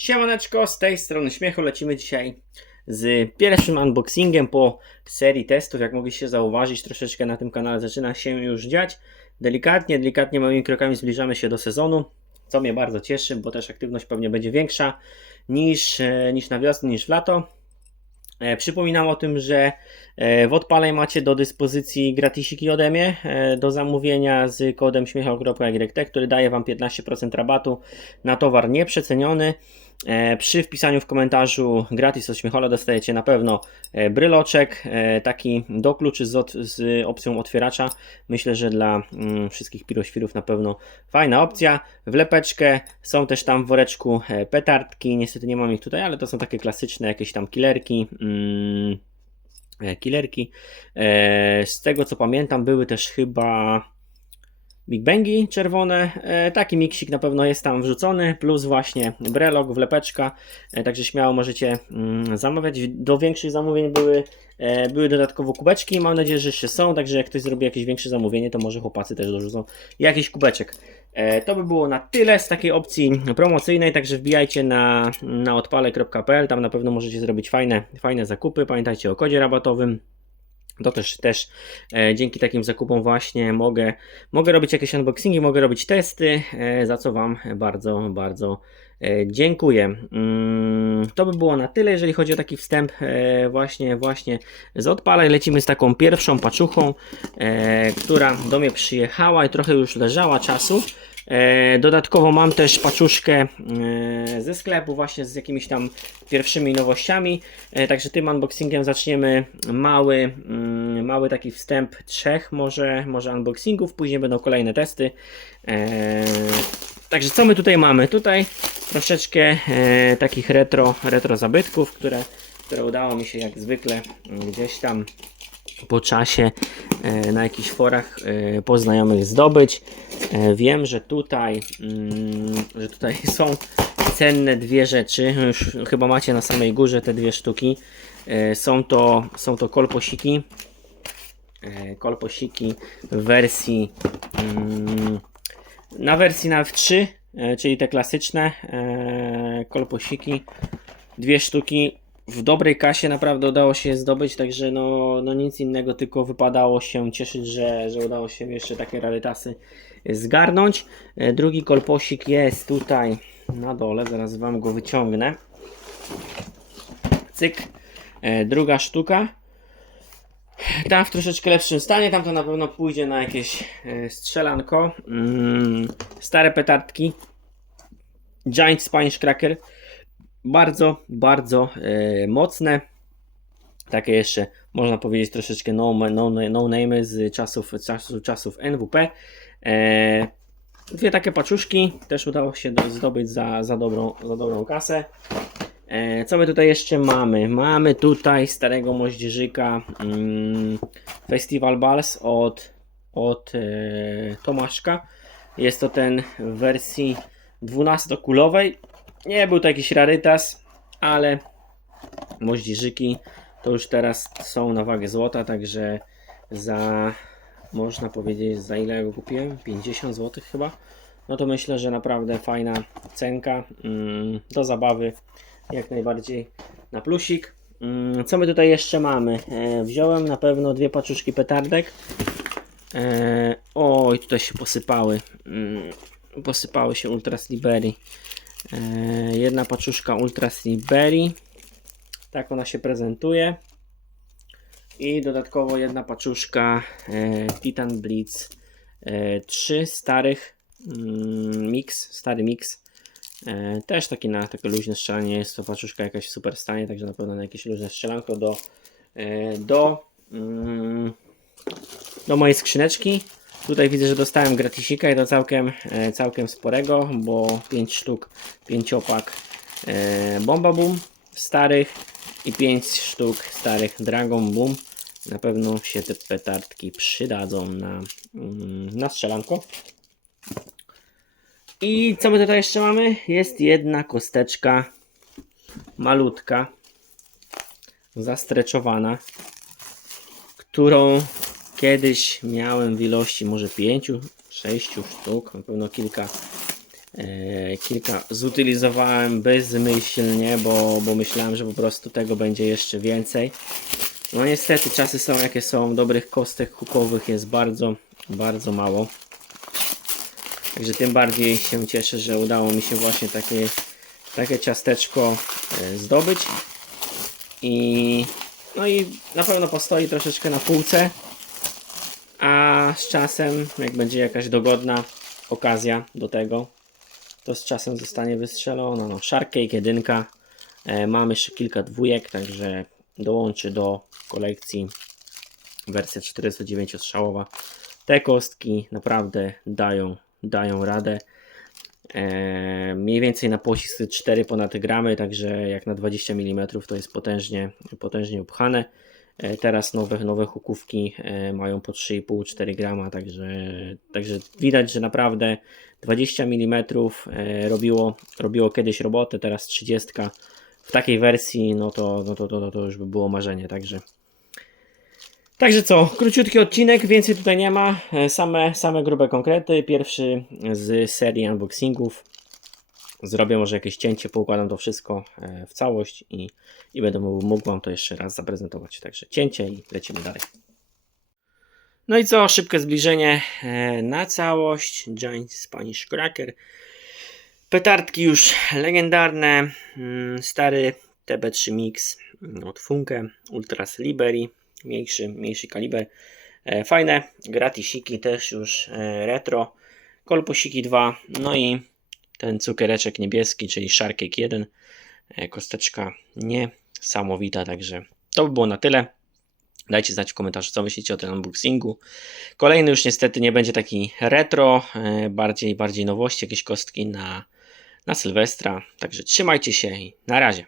Siemaneczko, z tej strony Śmiechu lecimy dzisiaj z pierwszym unboxingiem po serii testów. Jak mogliście zauważyć, troszeczkę na tym kanale zaczyna się już dziać. Delikatnie, delikatnie małymi krokami zbliżamy się do sezonu, co mnie bardzo cieszy, bo też aktywność pewnie będzie większa niż, e, niż na wiosnę, niż w lato. E, Przypominam o tym, że w odpalej macie do dyspozycji gratisiki ode mnie e, do zamówienia z kodem śmiechał.yt, który daje Wam 15% rabatu na towar nieprzeceniony. E, Przy wpisaniu w komentarzu gratis od Śmiechola dostajecie na pewno e, bryloczek, e, taki do kluczy z, od, z opcją otwieracza. Myślę, że dla mm, wszystkich piroświrów na pewno fajna opcja. Wlepeczkę, są też tam w woreczku e, petardki, niestety nie mam ich tutaj, ale to są takie klasyczne jakieś tam killerki. Mm, e, killerki. E, Z tego co pamiętam, były też chyba Big Bangi czerwone. E, Taki miksik na pewno jest tam wrzucony, plus właśnie brelok, wlepeczka. E, Także śmiało możecie mm, zamawiać. Do większych zamówień były, e, były dodatkowo kubeczki. Mam nadzieję, że jeszcze są. Także jak ktoś zrobi jakieś większe zamówienie, to może chłopacy też dorzucą jakiś kubeczek. To by było na tyle z takiej opcji promocyjnej, także wbijajcie na, na odpale.pl, tam na pewno możecie zrobić fajne, fajne zakupy. Pamiętajcie o kodzie rabatowym. To też, też e, dzięki takim zakupom właśnie mogę, mogę robić jakieś unboxingi, mogę robić testy, e, za co Wam bardzo, bardzo e, dziękuję. Mm, to by było na tyle, jeżeli chodzi o taki wstęp e, właśnie, właśnie z odpalaj. Lecimy z taką pierwszą paczuchą, e, która do mnie przyjechała i trochę już leżała czasu. E, Dodatkowo mam też paczuszkę e, ze sklepu właśnie z jakimiś tam pierwszymi nowościami. E, Także tym unboxingiem zaczniemy mały, mm, mały taki wstęp trzech może, może unboxingów, później będą kolejne testy. Także co my tutaj mamy? Tutaj troszeczkę takich retro, retro zabytków, które, które udało mi się jak zwykle gdzieś tam po czasie na jakichś forach poznajomych zdobyć. E, Wiem, że tutaj, mm, że tutaj są cenne dwie rzeczy. Już chyba macie na samej górze te dwie sztuki. E, Są to, są to kolposiki. E, Kolposiki w wersji mm, na wersji na F3, e, czyli te klasyczne kolposiki. Dwie sztuki w dobrej kasie naprawdę udało się zdobyć, także no, no nic innego, tylko wypadało się cieszyć, że, że udało się jeszcze takie rarytasy zgarnąć. E, Drugi kolposik jest tutaj na dole, zaraz Wam go wyciągnę. Cyk. E, Druga sztuka. Ta w troszeczkę lepszym stanie, tam to na pewno pójdzie na jakieś e, strzelanko. Mm, stare petardki. Giant Spanish Cracker. Bardzo, bardzo e, mocne. Takie jeszcze, można powiedzieć, troszeczkę no, no, no name z czasów, czasów, czasów NWP. E, dwie takie paczuszki, też udało się do, zdobyć za, za, dobrą, za dobrą kasę. E, co my tutaj jeszcze mamy? Mamy tutaj starego moździerzyka mm, Festival Balls od, od e, Tomaszka. Jest to ten w wersji 12-kulowej. Nie był to jakiś rarytas, ale moździerzyki to już teraz są na wagę złota, także za można powiedzieć za ile ja go kupiłem? 50 zł chyba. No to myślę, że naprawdę fajna cenka mm, do zabawy jak najbardziej na plusik. Mm, Co my tutaj jeszcze mamy? E, wziąłem na pewno dwie paczuszki petardek. E, oj, tutaj się posypały. Mm, posypały się Ultra Slibery. E, jedna paczuszka Ultra Slibery. Tak ona się prezentuje. I dodatkowo jedna paczuszka e, Titan Blitz e, 3 starych mm, mix, stary mix. Też taki na takie luźne strzelanie jest to paczuszka jakaś w super stanie, także na pewno na jakieś luźne strzelanko do, do, mm, do mojej skrzyneczki. Tutaj widzę, że dostałem gratisika i to całkiem, e, całkiem sporego, bo 5 sztuk, 5 opak e, Bomba Boom starych i 5 sztuk starych Dragon Boom. Na pewno się te petardki przydadzą na, mm, na strzelanko. I co my tutaj jeszcze mamy? Jest jedna kosteczka malutka, zastreczowana, którą kiedyś miałem w ilości może 5, 6 sztuk, na pewno kilka, E, kilka zutylizowałem bezmyślnie, bo, bo myślałem, że po prostu tego będzie jeszcze więcej. No niestety czasy są jakie są, dobrych kostek hukowych jest bardzo, bardzo mało. Także tym bardziej się cieszę, że udało mi się właśnie takie, takie ciasteczko e, zdobyć. I no i na pewno postoi troszeczkę na półce. Z czasem, jak będzie jakaś dogodna okazja do tego, to z czasem zostanie wystrzelona. No, Shark Cake. E, mamy jeszcze kilka dwójek, także dołączy do kolekcji wersja 409 strzałowa. Te kostki naprawdę dają, dają radę. E, mniej więcej na pocisk 4 ponad gramy, także jak na 20 mm to jest potężnie, potężnie upchane. E, teraz nowe, nowe hukówki e, mają po 3,5-4 grama, także, także widać, że naprawdę 20 mm e, robiło, robiło kiedyś robotę, teraz 30 w takiej wersji, no to, no to, to, to już by było marzenie, także. Także co, króciutki odcinek, więcej tutaj nie ma, same, same grube konkrety, pierwszy z serii unboxingów. Zrobię może jakieś cięcie, poukładam to wszystko e, w całość i, i będę mógł, Wam to jeszcze raz zaprezentować. Także cięcie i lecimy dalej. No i co, szybkie zbliżenie e, na całość. Giant Spanish Cracker. Petardki już legendarne. Mm, Stary TB3 Mix od Funke. Ultras Liberi. Mniejszy, mniejszy kaliber. E, Fajne gratisiki też już retro. Kolposiki 2. No i ten cukiereczek niebieski, czyli Sharkcake 1. E, Kosteczka niesamowita, także to by było na tyle. Dajcie znać w komentarzu, co myślicie o tym unboxingu. Kolejny już niestety nie będzie taki retro, e, bardziej, bardziej nowości, jakieś kostki na, na Sylwestra. Także trzymajcie się i na razie.